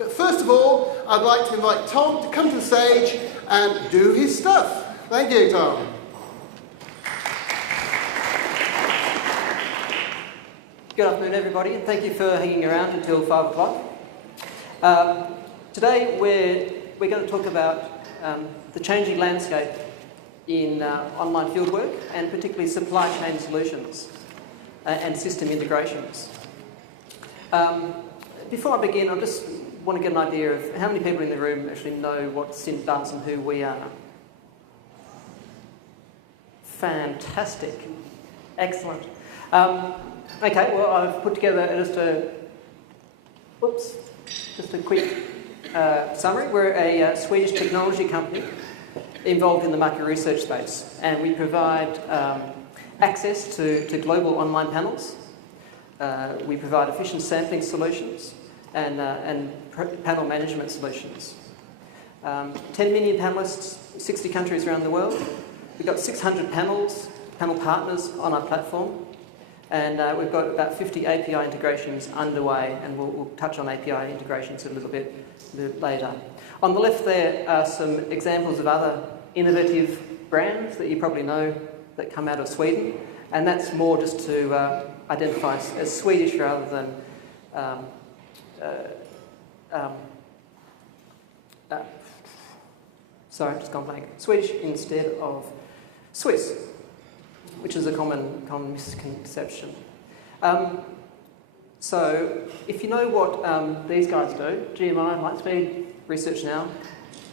But first of all, I'd like to invite Tom to come to the stage and do his stuff. Thank you, Tom. Good afternoon, everybody, and thank you for hanging around until 5 o'clock. Today we're going to talk about the changing landscape in online fieldwork, and particularly supply chain solutions and system integrations. Before I begin, I just want to get an idea of how many people in the room actually know what Cint does and who we are. Fantastic. Excellent. Okay, well, I've put together just a quick summary. We're a Swedish technology company involved in the market research space, and we provide access to global online panels. We provide efficient sampling solutions and panel management solutions. 10 million panelists, 60 countries around the world. We've got 600 panel partners on our platform, and we've got about 50 API integrations underway, and we'll touch on API integrations a little bit later. On the left there are some examples of other innovative brands that you probably know that come out of Sweden, and that's more just to identify as Swedish rather than sorry, I've just gone blank. Swedish instead of Swiss, which is a common misconception. So, if you know what these guys do, GMI, Lightspeed, Research Now,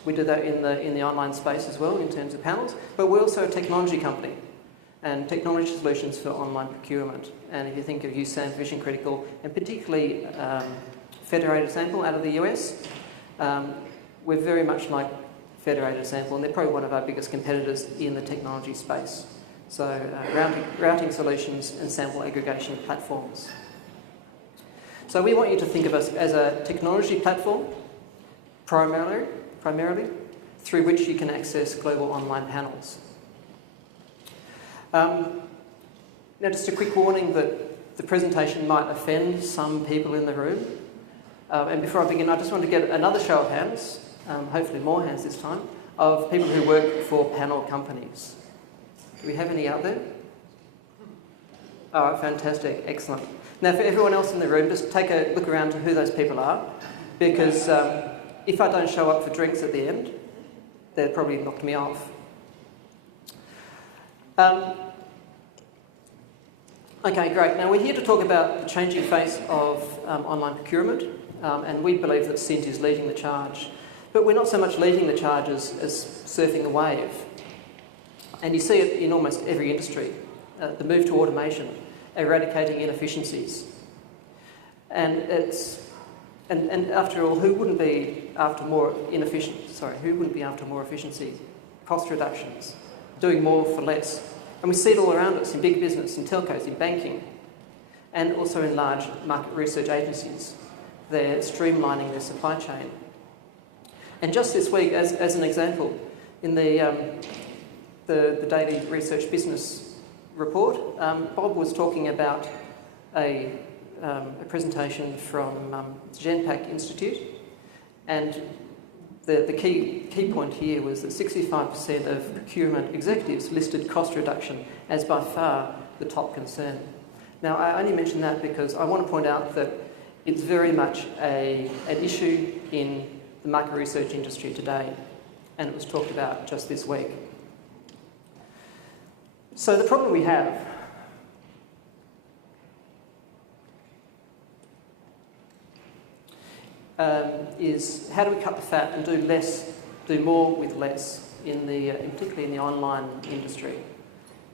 we do that in the online space as well in terms of panels, but we're also a technology company and technology solutions for online procurement. And if you think of USAM, Vision Critical, and particularly Federated Sample out of the US, we're very much like Federated Sample, and they're probably one of our biggest competitors in the technology space. So routing solutions and sample aggregation platforms. So we want you to think of us as a technology platform, primarily, through which you can access global online panels. Now, just a quick warning that the presentation might offend some people in the room. And before I begin, I just want to get another show of hands, hopefully more hands this time, of people who work for panel companies. Do we have any out there? Oh, fantastic, excellent. Now, for everyone else in the room, just take a look around to who those people are, because if I don't show up for drinks at the end, they'll probably knock me off. Okay, great. Now, we're here to talk about the changing face of online procurement, and we believe that Cint is leading the charge. But we're not so much leading the charge as surfing the wave. And you see it in almost every industry, the move to automation, eradicating inefficiencies. And after all, who wouldn't be after more efficiency, cost reductions, doing more for less? And we see it all around us in big business, in telcos, in banking, and also in large market research agencies. They're streamlining their supply chain. And just this week, as an example, in the Daily Research Business Report, Bob was talking about a presentation from Genpact Institute, and the key point here was that 65% of procurement executives listed cost reduction as by far the top concern. Now, I only mention that because I want to point out that it's very much an issue in the market research industry today, and it was talked about just this week. So the problem we have is how do we cut the fat and do more with less particularly in the online industry.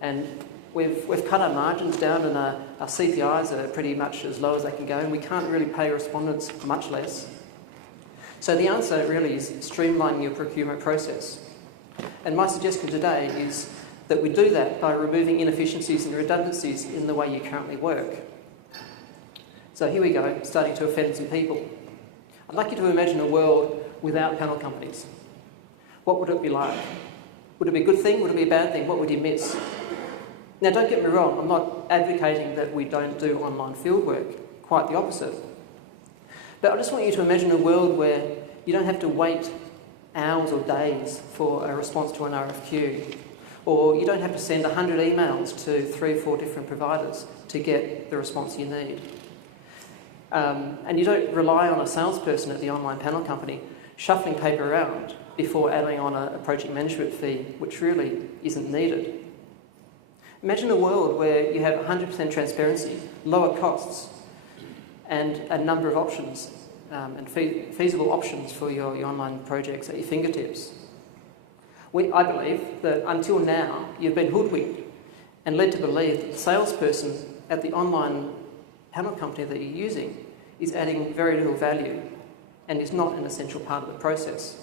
And we've cut our margins down, and our CPIs are pretty much as low as they can go, and we can't really pay respondents much less. So the answer really is streamlining your procurement process. And my suggestion today is that we do that by removing inefficiencies and redundancies in the way you currently work. So here we go, starting to offend some people. I'd like you to imagine a world without panel companies. What would it be like? Would it be a good thing? Would it be a bad thing? What would you miss? Now, don't get me wrong, I'm not advocating that we don't do online fieldwork, quite the opposite. But I just want you to imagine a world where you don't have to wait hours or days for a response to an RFQ, or you don't have to send 100 emails to 3 or 4 different providers to get the response you need. And you don't rely on a salesperson at the online panel company shuffling paper around before adding on a project management fee, which really isn't needed. Imagine a world where you have 100% transparency, lower costs, and a number of options and feasible options for your online projects at your fingertips. I believe that until now you've been hoodwinked and led to believe that the salesperson at the online panel company that you're using is adding very little value and is not an essential part of the process.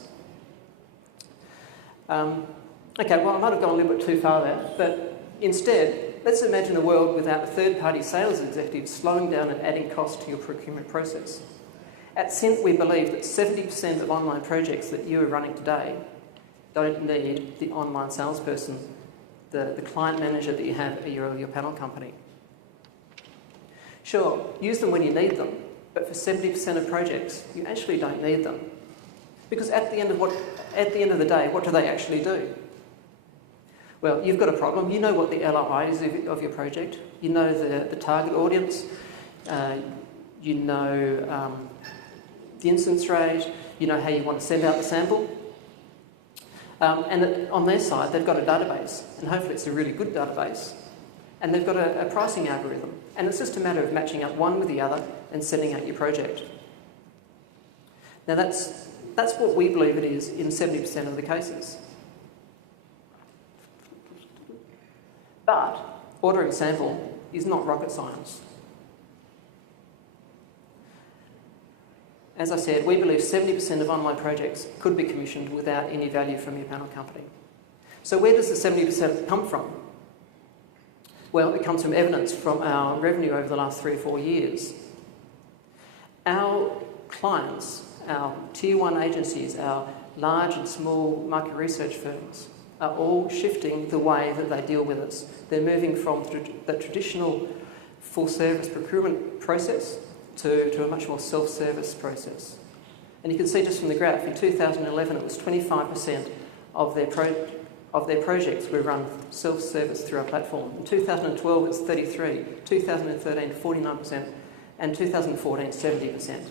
Okay, well, I might have gone a little bit too far there, but instead, let's imagine a world without a third-party sales executive slowing down and adding cost to your procurement process. At Cint, we believe that 70% of online projects that you are running today don't need the online salesperson, the client manager that you have at your panel company. Sure, use them when you need them, but for 70% of projects, you actually don't need them. Because at the end of the day, what do they actually do? Well, you've got a problem. You know what the LOI is of your project. You know the target audience. You know the instance rate. You know how you want to send out the sample. And on their side, they've got a database, and hopefully it's a really good database. And they've got a pricing algorithm. And it's just a matter of matching up one with the other and sending out your project. Now that's what we believe it is in 70% of the cases. But ordering a sample is not rocket science. As I said, we believe 70% of online projects could be commissioned without any value from your panel company. So where does the 70% come from? Well, it comes from evidence from our revenue over the last 3 or 4 years. Our clients, our tier 1 agencies, our large and small market research firms are all shifting the way that they deal with us. They're moving from the traditional full-service procurement process to a much more self-service process. And you can see just from the graph, in 2011 it was 25% of their projects were run self-service through our platform. In 2012 it was 33%, 2013 49%, and 2014 70%.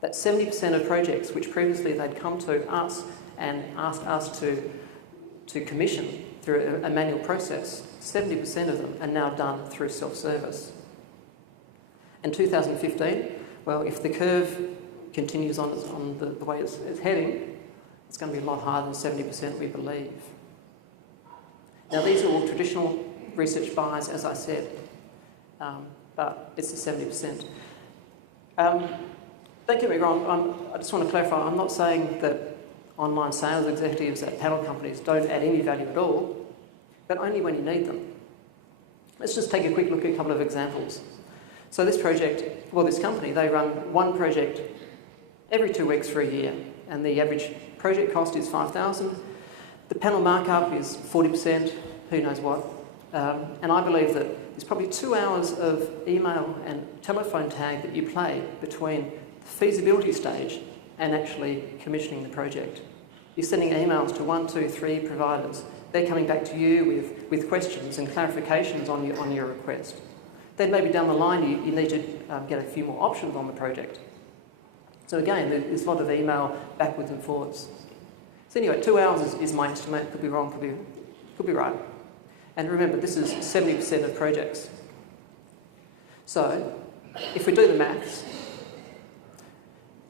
That's 70% of projects which previously they'd come to us and asked us to commission through a manual process. 70% of them are now done through self-service. And 2015, well, if the curve continues on the way it's heading, it's going to be a lot higher than 70%, we believe. Now, these are all traditional research buys, as I said, but it's the 70%. Don't get me wrong, I just want to clarify, I'm not saying that online sales executives at panel companies don't add any value at all, but only when you need them. Let's just take a quick look at a couple of examples. So this company, they run one project every 2 weeks for a year, and the average project cost is $5,000. The panel markup is 40%, who knows what. And I believe that there's probably 2 hours of email and telephone tag that you play between the feasibility stage and actually commissioning the project. You're sending emails to 1, 2, 3 providers. They're coming back to you with questions and clarifications on your request. Then maybe down the line you need to get a few more options on the project. So again, there's a lot of email backwards and forwards. So anyway, 2 hours is my estimate. Could be wrong, could be right. And remember, this is 70% of projects. So if we do the maths,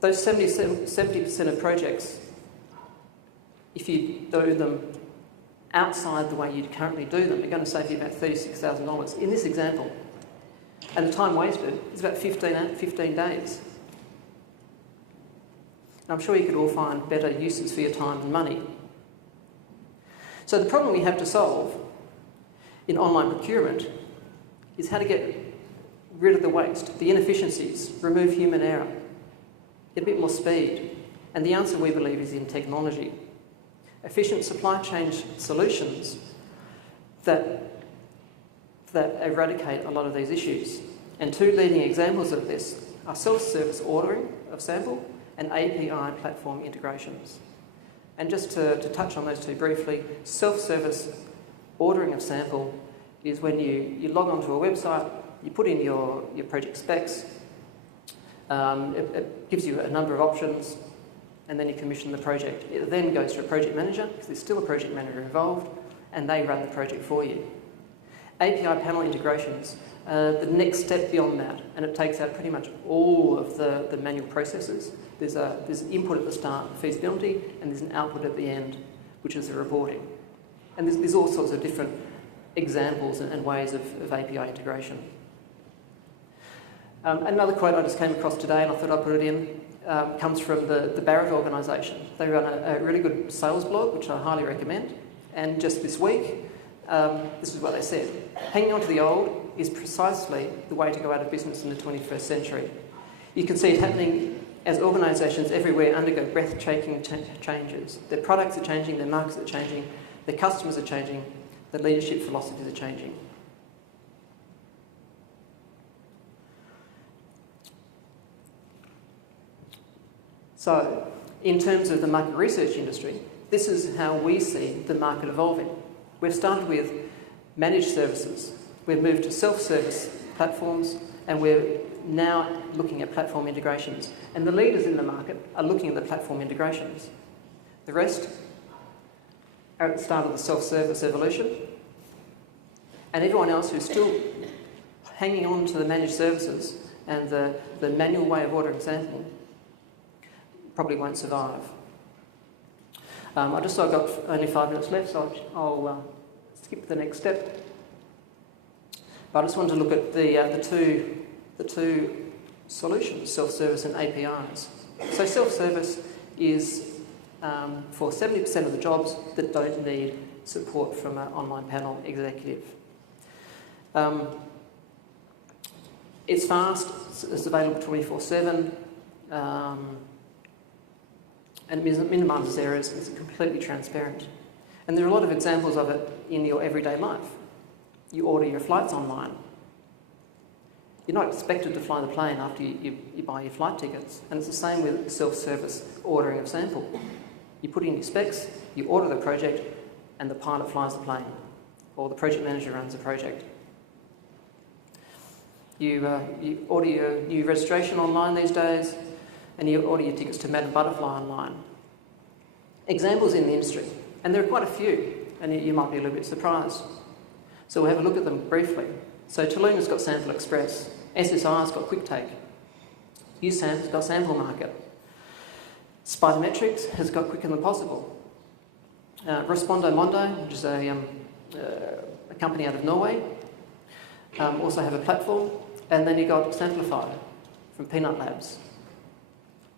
those 70% of projects, if you do them outside the way you currently do them, are going to save you about $36,000 in this example. And the time wasted is about 15 days. And I'm sure you could all find better uses for your time and money. So the problem we have to solve in online procurement is how to get rid of the waste, the inefficiencies, remove human error, get a bit more speed. And the answer, we believe, is in technology. Efficient supply chain solutions that eradicate a lot of these issues. And 2 leading examples of this are self-service ordering of sample and API platform integrations. And just to touch on those two briefly, self-service ordering of sample is when you log onto a website, you put in your project specs, it gives you a number of options, and then you commission the project. It then goes to a project manager, because there's still a project manager involved, and they run the project for you. API panel integrations, the next step beyond that, and it takes out pretty much all of the manual processes. There's an input at the start, feasibility, and there's an output at the end, which is the reporting. And there's all sorts of different examples and ways of API integration. Another quote I just came across today, and I thought I'd put it in, comes from the Barrett organisation. They run a really good sales blog, which I highly recommend. And just this week, this is what they said. Hanging on to the old is precisely the way to go out of business in the 21st century. You can see it happening as organisations everywhere undergo breathtaking changes. Their products are changing, their markets are changing, their customers are changing, their leadership philosophies are changing. So, in terms of the market research industry, this is how we see the market evolving. We've started with managed services, we've moved to self-service platforms, and we're now looking at platform integrations. And the leaders in the market are looking at the platform integrations. The rest are at the start of the self-service evolution, and everyone else who's still hanging on to the managed services and the manual way of ordering sampling probably won't survive. I just saw I've got only 5 minutes left, so I'll skip the next step. But I just wanted to look at the two solutions, self-service and APIs. So self-service is for 70% of the jobs that don't need support from an online panel executive. It's fast, it's available 24/7, and minimises errors, it's completely transparent. And there are a lot of examples of it in your everyday life. You order your flights online. You're not expected to fly the plane after you buy your flight tickets. And it's the same with self-service ordering of sample. You put in your specs, you order the project, and the pilot flies the plane, or the project manager runs the project. You order your new registration online these days, and you order your tickets to Madame Butterfly online. Examples in the industry, and there are quite a few, and you might be a little bit surprised. So we'll have a look at them briefly. So Tuluna's got Sample Express, SSI's got QuickTake, USAM's got Sample Market, Spidermetrics has got Quicker Than Possible, Respondo Mondo, which is a company out of Norway, also have a platform, and then you've got Samplify from Peanut Labs.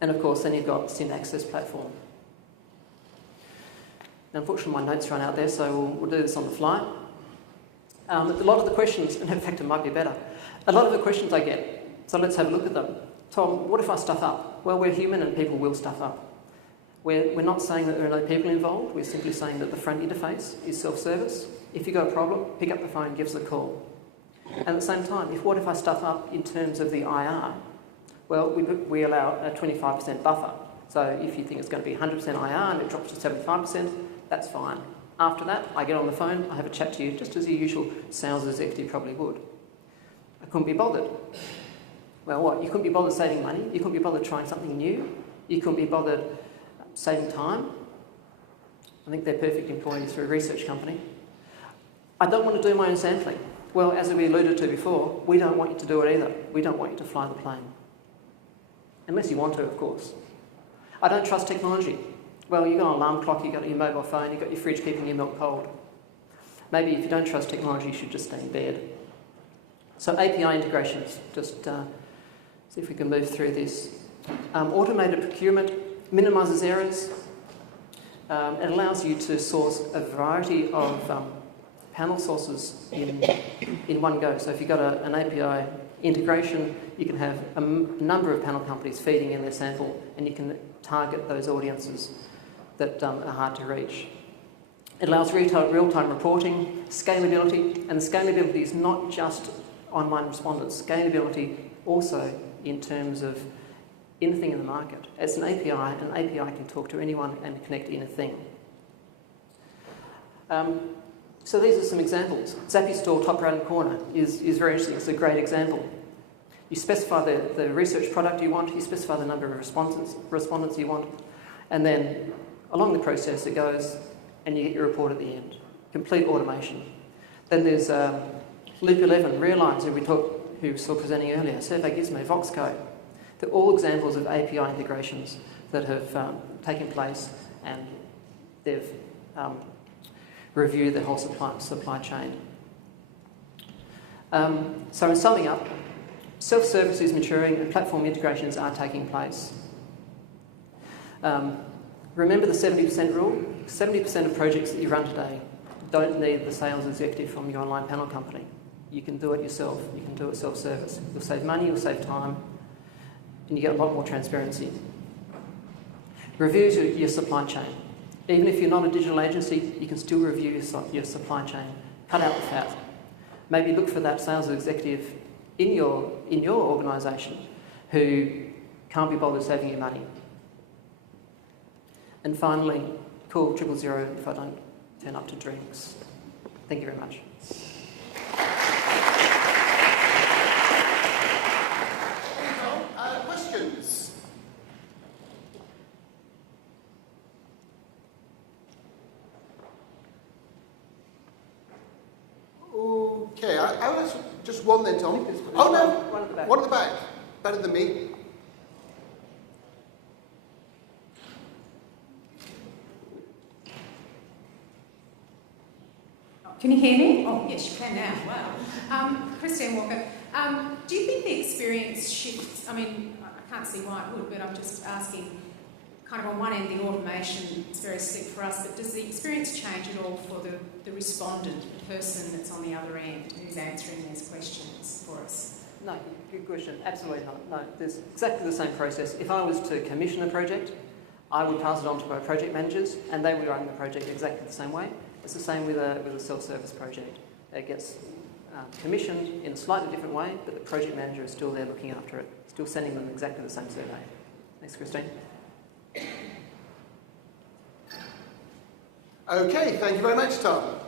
And of course, then you've got Cint Access platform. Now, unfortunately, my notes run out there, so we'll do this on the fly. A lot of the questions, and in fact, it might be better. A lot of the questions I get, so let's have a look at them. Tom, what if I stuff up? Well, we're human and people will stuff up. We're not saying that there are no people involved, we're simply saying that the front interface is self-service. If you've got a problem, pick up the phone and give us a call. And at the same time, what if I stuff up in terms of the IR? Well, we allow a 25% buffer. So if you think it's going to be 100% IR and it drops to 75%, that's fine. After that, I get on the phone, I have a chat to you, just as a usual sales executive probably would. I couldn't be bothered. Well, what? You couldn't be bothered saving money, you couldn't be bothered trying something new, you couldn't be bothered saving time. I think they're perfect employees for a research company. I don't want to do my own sampling. Well, as we alluded to before, we don't want you to do it either. We don't want you to fly the plane. Unless you want to, of course. I don't trust technology. Well, you've got an alarm clock, you've got your mobile phone, you've got your fridge keeping your milk cold. Maybe if you don't trust technology, you should just stay in bed. So API integrations, just see if we can move through this. Automated procurement minimises errors. It allows you to source a variety of panel sources in one go. So if you've got an API integration, you can have a number of panel companies feeding in their sample, and you can target those audiences that are hard to reach. It allows real-time reporting, scalability, and the scalability is not just online respondents. Scalability also in terms of anything in the market. As an API can talk to anyone and connect anything. So these are some examples. Zappy Store, top right-hand corner, is very interesting. It's a great example. You specify the research product you want, you specify the number of respondents you want, and then along the process it goes and you get your report at the end. Complete automation. Then there's Loop 11, Realise, who we saw presenting earlier, Survey Gizmo, Voxcode. They're all examples of API integrations that have taken place, and they've reviewed the whole supply chain. So in summing up, self-service is maturing and platform integrations are taking place. Remember the 70% rule? 70% of projects that you run today don't need the sales executive from your online panel company. You can do it yourself. You can do it self-service. You'll save money, you'll save time, and you get a lot more transparency. Reviews your supply chain. Even if you're not a digital agency, you can still review your supply chain. Cut out the fat. Maybe look for that sales executive in your organisation who can't be bothered saving you money. And finally, call 000 if I don't turn up to drinks. Thank you very much. Questions? Okay, I will ask just one then, Tom. Oh no, one at the back. One at the back. Better than me. Can you hear me? Oh, yes, you can now. Wow. Christine Walker, do you think the experience shifts? I mean, I can't see why it would, but I'm just asking, kind of on one end, the automation is very slick for us, but does the experience change at all for the respondent, the person that's on the other end who's answering these questions for us? No, good question. Absolutely not. No, there's exactly the same process. If I was to commission a project, I would pass it on to my project managers, and they would run the project exactly the same way. It's the same with a self-service project. It gets commissioned in a slightly different way, but the project manager is still there looking after it, still sending them exactly the same survey. Thanks, Christine. Okay, thank you very much, Tom.